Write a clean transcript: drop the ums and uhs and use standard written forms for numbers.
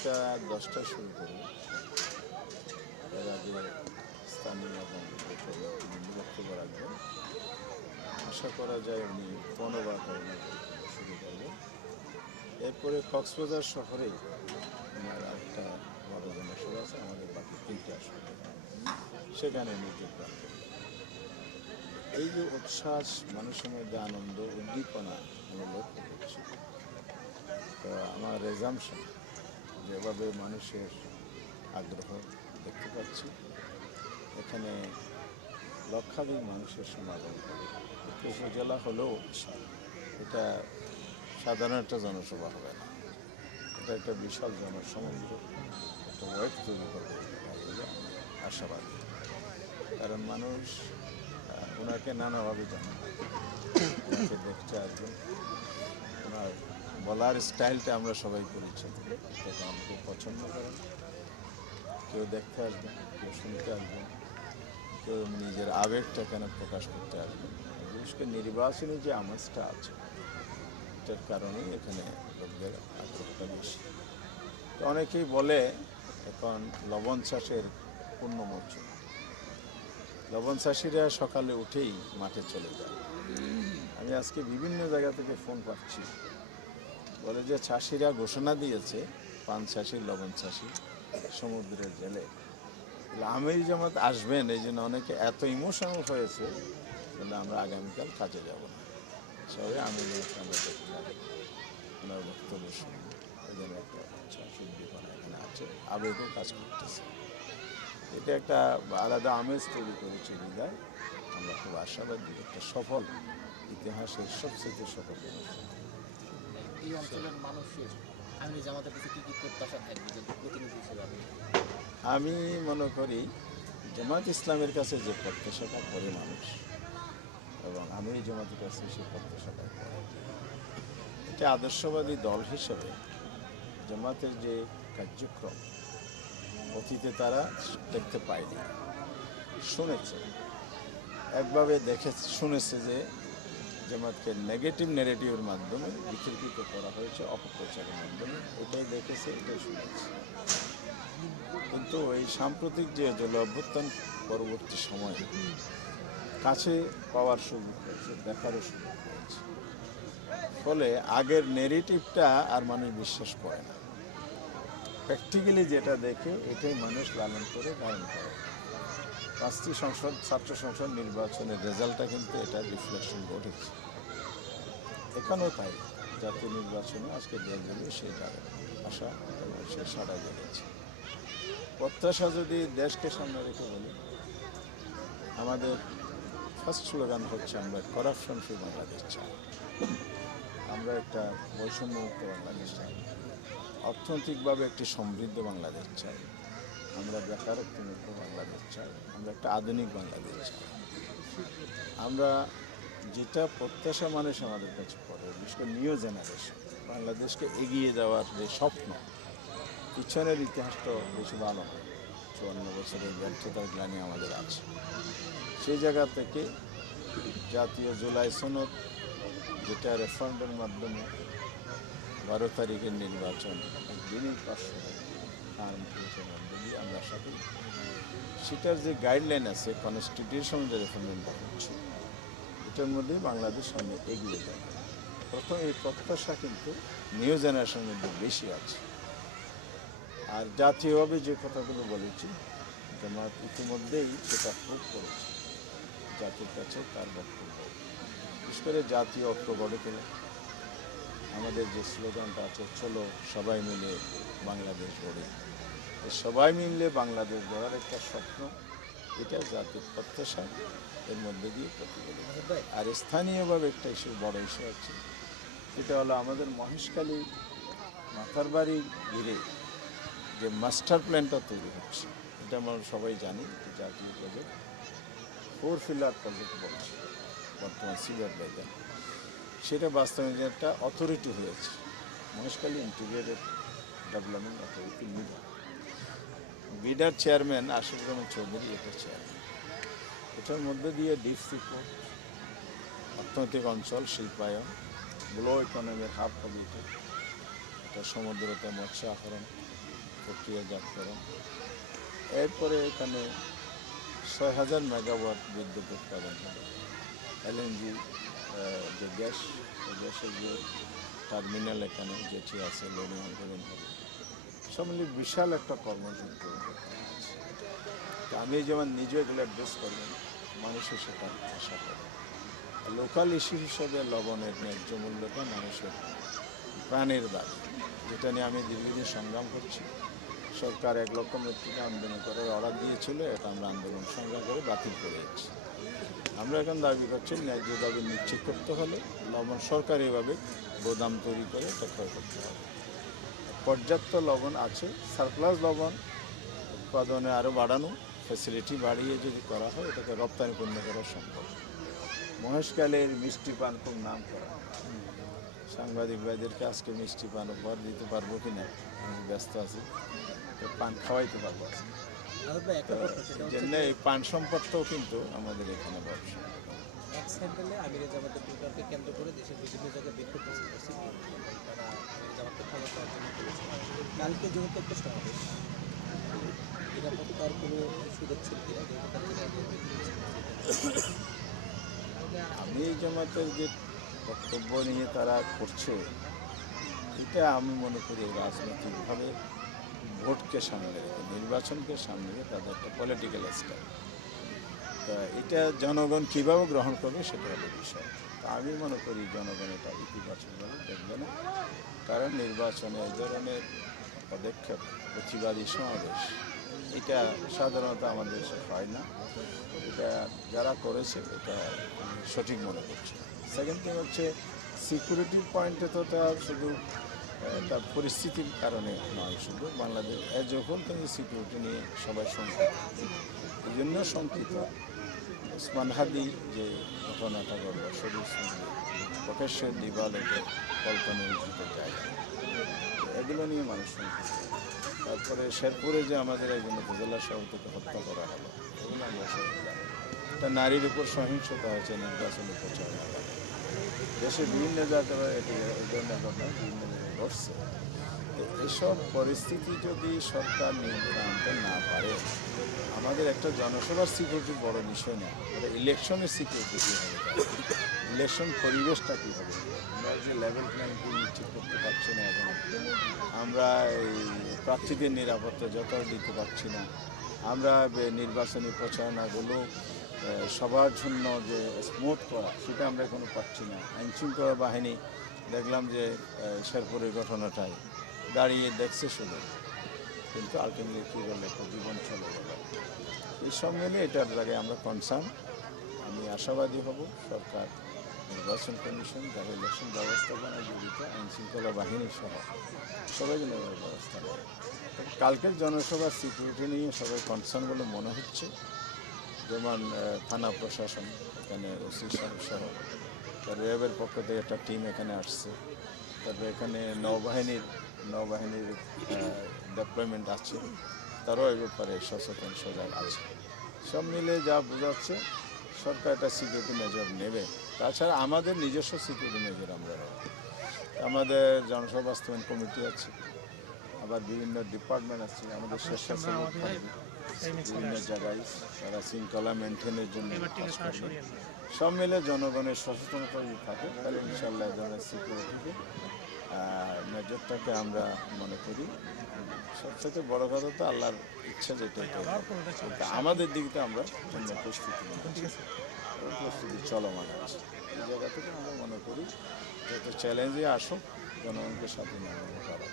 এটা 10টায় শুরু করব। এর আগে স্থানীয় এবং তিনি বক্তব্য রাখবেন। আশা করা যায় উনি 15-12টায় শুরু করবেন। এরপরে কক্সবাজার শহরেই ওনার একটা বড় জনসভা আছে, আমাদের বাকি 3টে আসন, সেখানে উনি যোগদান করবেন। এই যে উচ্ছ্বাস, মানুষের মধ্যে আনন্দ, উদ্দীপনা আমি লক্ষ্য করছি। তো আমার রেজাম্পশন যেভাবে মানুষের আগ্রহ দেখতে পাচ্ছি, এখানে লক্ষাধিক মানুষের সমাগম হবে। উপজেলা হলেও এটা সাধারণ একটা জনসভা হবে না, এটা একটা বিশাল জনসমুদ্র, একটা ওয়েব তৈরি করবে বলে আমি আশাবাদী। কারণ মানুষ ওনাকে নানাভাবে জানে, ওনাকে দেখতে আসবেন, ওনার বলার স্টাইলটা আমরা সবাই পরিচিত, এটা আমাকে পছন্দ করেন। কেউ দেখতে আসবেন, কেউ শুনতে আসবেন, কেউ নিজের আবেগটা কেন প্রকাশ করতে আসবেন। বিশেষ করে নির্বাচনী যে আমেজটা আছে, এটার কারণেই এখানে লোকদের আগ্রহটা বেশি। তো অনেকেই বলে এখন লবণ চাষের পূর্ণ মৌসুম, লবণ চাষিরা সকালে উঠেই মাঠে চলে যায়। আমি আজকে বিভিন্ন জায়গা থেকে ফোন পাচ্ছি, বলে যে চাষিরা ঘোষণা দিয়েছে, পান চাষি, লবণ চাষি, সমুদ্রের জেলে আমির জামাত আসবেন, এই জন্য অনেকে এত ইমোশনাল হয়েছে, বলে আমরা আগামীকাল কাজে যাব না, সবাই আমির জামাতকে আমরা দেখতে আসবো, ওনার বক্তব্য শুনবো। এই জন্য একটা উদ্দীপনা এখানে আছে, আবেগও কাজ করতেছে। এটা একটা আলাদা আমেজ তৈরি করেছে বিদায় আমরা খুব আশাবাদী একটা সফল, ইতিহাসের সবচেয়ে সফল অনুষ্ঠান। এই অঞ্চলের মানুষের আমির জামাতের কাছে কি কি প্রত্যাশা থাকবে যে প্রতিনিধি হিসেবে আপনি? আমি মনে করি জামাত ইসলামের কাছে যে প্রত্যাশাটা করে মানুষ, এবং আমি জামাতের কাছে সেই প্রত্যাশাটা করে, এটা আদর্শবাদী দল হিসেবে জামাতের যে কার্যক্রম অতীতে তারা দেখতে পায়নি, শুনেছে, একভাবে দেখে শুনেছে যে জামাতকে নেগেটিভ নেগেটিভের মাধ্যমে বিতর্কিত করা হয়েছে, অপপ্রচারের মাধ্যমে, এটাই দেখেছে, এটাই শুনেছে। কিন্তু এই সাম্প্রতিক যে জল অভ্যুত্থান পরবর্তী সময়ে কাছে পাওয়ার সুযোগ হয়েছে, দেখারও সুযোগ হয়েছে, ফলে আগের নেগেটিভটা আর মানুষ বিশ্বাস করে না, প্র্যাকটিক্যালি যেটা দেখে এটাই মানুষ লালন করে ধারণ করে। 5টি সংসদ, ছাত্র সংসদ নির্বাচনের রেজাল্টটা কিন্তু এটা রিফ্লেকশন ঘটেছে। এখানেও তাই, জাতীয় নির্বাচনে আজকে দেশজুড়ে সেটা আশা সে সাড়া জেগেছে। প্রত্যাশা যদি দেশকে সামনে রেখে বলি, আমাদের ফার্স্ট স্লোগান হচ্ছে আমরা করাপশন ফ্রি বাংলাদেশ চাই, আমরা একটা বৈষম্যমুক্ত বাংলাদেশ চাই, অর্থনৈতিকভাবে একটি সমৃদ্ধ বাংলাদেশ চাই, আমরা বেকারত্বমুক্ত বাংলাদেশ চাই, আমরা একটা আধুনিক বাংলাদেশ চাই। আমরা যেটা প্রত্যাশা মানুষ আমাদের কাছে করে, বিশেষ করে নিউ জেনারেশন, বাংলাদেশকে এগিয়ে যাওয়ার যে স্বপ্ন, পিছনের ইতিহাসটা বেশি ভালো নয়, 54 বছরের ব্যর্থতার গ্লানি আমাদের আছে। সেই জায়গা থেকে জাতীয় জুলাই সনদ, যেটা রেফারেন্ডের মাধ্যমে 12 তারিখের নির্বাচন একদিনই পাশ হবে, মধ্য দিয়ে আমরা আশা করি সেটার যে গাইডলাইন আছে, কনস্টিটিউশন যে রেফারেন্ডামটা হচ্ছে, এটার মধ্যেই বাংলাদেশ সামনে এগিয়ে যাবে। প্রথম এই প্রত্যাশা কিন্তু নিউ জেনারেশনের মধ্যে বেশি আছে। আর জাতীয়ভাবে যে কথাগুলো বলেছি, জামাত ইতিমধ্যেই সেটা প্রুভ করেছে জাতির কাছে তার বক্তব্য। বিশেষ করে জাতীয় ঐক্য গড়ে তোলা, আমাদের যে স্লোগানটা আছে, চলো সবাই মিলে বাংলাদেশ গড়ে, সবাই মিলে বাংলাদেশ গড়ার একটা স্বপ্ন, এটা জাতির প্রত্যাশা, এর মধ্যে দিয়ে প্রতিফলিত। আর স্থানীয়ভাবে একটা ইস্যু, বড় ইস্যু আছে, এটা হলো আমাদের মহেশখালী মাথারবাড়ি ঘিরে যে মাস্টার প্ল্যানটা তৈরি হচ্ছে, এটা আমরা সবাই জানি, জাতীয় প্রজেক্ট 4 পিলার প্রজেক্ট বলছে বর্তমান সিলেট বাজার, সেটা বাস্তবায়নের একটা অথরিটি হয়েছে, Maheshkhali integrated development authority MIDA, বিডার চেয়ারম্যান আশিফুর রহমান চৌধুরী এটা চেয়ারম্যান। এটার মধ্যে দিয়ে ডিপ সিপোর্ট, অর্থনৈতিক অঞ্চল, শিল্পায়ন, ব্লো ইকোনমির হাব হবে এটা, এটা সমুদ্রতে মৎস্য আহরণ, প্রক্রিয়াজাতকরণ। এরপরে এখানে ৬,০০০ মেগাওয়াট বিদ্যুৎ উৎপাদন হবে। এলএনজি যে গ্যাসের যে টার্মিনাল এখানে যেটি আছে লোডিং আনলোডিং হবে, সব মিলিয়ে বিশাল একটা কর্মযন্ত্র। তা আমি যেমন নিজে এগুলো অ্যাড্রেস করবেন, মানুষের সেটা আশা করে। লোকাল ইস্যু হিসেবে লবণের ন্যায্য মূল্যটা মানুষের প্রাণের দাবি, যেটা নিয়ে আমি দীর্ঘদিন সংগ্রাম করছি। সরকার 1 লক্ষ মেট্রিক আমদানি করার অর্ডার দিয়েছিল, এটা আমরা আন্দোলন সংগ্রাম করে বাতিল করে দিচ্ছি। আমরা এখন দাবি করছি ন্যায্য দাবি নিশ্চিত করতে হলে লবণ সরকারিভাবে গোদাম তৈরি করে এটা ক্রয় করতে হবে। পর্যাপ্ত লবণ আছে, সারপ্লাস লবণ উৎপাদনে আরও বাড়ানো, ফ্যাসিলিটি বাড়িয়ে যদি করা হয় এটাকে রপ্তানি পণ্য করা সম্ভব। মহেশখালের মিষ্টি পান খুব নাম করা, সাংবাদিক ভাইদেরকে আজকে মিষ্টি পান উপহার দিতে পারবো কিনা আমি ব্যস্ত আছি, তো পান খাওয়াইতে পারবো আজকে। আজাদ ভাই, একটা প্রশ্ন, সেটা হচ্ছে জন্য এই পান সম্পদটাও কিন্তু আমাদের এখানে ব্যবসা। এক স্যান্ডেলে আমিরে জামাতের প্রোগ্রামকে কেন্দ্র করে দেশের বিভিন্ন জায়গায় বের করতেছে তারা আমিরে জামাতকে ক্ষমতা অর্জন করেছে। কালকে যেহেতু একটা সমাবেশ, নিরাপত্তার কোনো সুযোগ ছিল কিনা? আমি জামাতের যে বক্তব্য নিয়ে তারা করছে, এটা আমি মনে করি রাজনৈতিকভাবে ভোটকে সামনে রেখে, নির্বাচনকে সামনে রেখে তাদের একটা পলিটিক্যাল স্টাইল। তা এটা জনগণ কীভাবে গ্রহণ করবে সেটা হলো বিষয়। তা আমি মনে করি জনগণ এটা ইতিবাচকভাবে দেখবে না, কারণ নির্বাচনে এই ধরনের পদক্ষেপ, প্রতিবাদী সমাবেশ, এটা সাধারণত আমাদের দেশে হয় না। এটা যারা করেছে এটা আমি সঠিক মনে করছি। সেকেন্ড থিং হচ্ছে সিকিউরিটির পয়েন্টে তো তার শুধু একটা পরিস্থিতির কারণে নয়, শুধু বাংলাদেশ এজ এ হোল কিন্তু সিকিউরিটি নিয়ে সবাই শঙ্কিত। এই জন্য শঙ্কিত ওসমান হাদি যে ঘটনাটা ঘটল, শরীর সঙ্গে প্রকাশ্যের দিবালোকে কল্পনিত জায়গা, এগুলো নিয়ে মানুষ শঙ্কিত। তারপরে শেরপুরে যে আমাদের একজন উপজেলা সভাপতিকে হত্যা করা হলো, এগুলো আমরা সবাই জানি। একটা নারীর উপর সহিংসতা হয়েছে নির্বাচনী প্রচারণা, দেশের বিভিন্ন জায়গায় এই ধরনের ঘটনা বিভিন্ন জায়গায় ঘটছে। তো এসব পরিস্থিতি যদি সরকার নিয়ন্ত্রণে আনতে না পারে, আমাদের একটা জনসভার সিকিউরিটি বড় বিষয় না, এটা ইলেকশনের সিকিউরিটি কী হবে, ইলেকশন পরিবেশটা কী হবে। আমরা যে লেভেল প্লেইং ফিল্ড নিশ্চিত করতে পারছি না এখন, আমরা এই প্রার্থীদের নিরাপত্তা যথাযথ দিতে পারছি না, আমরা নির্বাচনী প্রচারণাগুলো সবার জন্য যে স্মুথ করা সেটা আমরা এখনো পাচ্ছি না। আইনশৃঙ্খলা বাহিনী দেখলাম যে শেরপুরের ঘটনাটায় দাঁড়িয়ে দেখছে শুধু, কিন্তু আলটিমেটলি কী বলে একটা জীবন চলে গেল। এই সব মিলে এটার জায়গায় আমরা কনসার্ন। আমি আশাবাদী হব সরকার, নির্বাচন কমিশন, যারা ইলেকশন ব্যবস্থাপনায় জড়িত, আইনশৃঙ্খলা বাহিনী সহ সবাই যেন ব্যবস্থা নেয়। কালকের জনসভার সিকিউরিটি নিয়ে সবাই কনসার্ন বলে মনে হচ্ছে। যেমন থানা প্রশাসন, এখানে ওসি সাহেব সহ, তারপরে র্যাবের পক্ষ থেকে একটা টিম এখানে আসছে, তারপরে এখানে নৌবাহিনীর ডেপ্লয়মেন্ট আছে, তারাও এ ব্যাপারে সচেতন সজাগ আছে। সব মিলে যা বোঝাচ্ছে সরকার একটা সিকিউরিটি মেজার নেবে। তাছাড়া আমাদের নিজস্ব সিকিউরিটি মেজার আমরা নেব। আমাদের জনসভা বাস্তবায়ন কমিটি আছে, আবার বিভিন্ন ডিপার্টমেন্ট আছে, আমাদের স্বেচ্ছাসেবক থাকবে বিভিন্ন জায়গায়, তারা শৃঙ্খলা মেনটেনের জন্য কাজ করবে। সব মিলে জনগণের সচেতনতা যদি থাকে তাহলে ইনশাল্লাহ এই ধরনের সিকিউরিটিকে মেজরটাকে আমরা মনে করি। সবথেকে বড় কথা তো আল্লাহর ইচ্ছা, যেটা আমাদের দিক থেকে আমরা প্রস্তুতি চলমান আছে। এই জায়গা থেকে আমরা মনে করি যত চ্যালেঞ্জে আসুক জনগণকে সাথে নেওয়া করা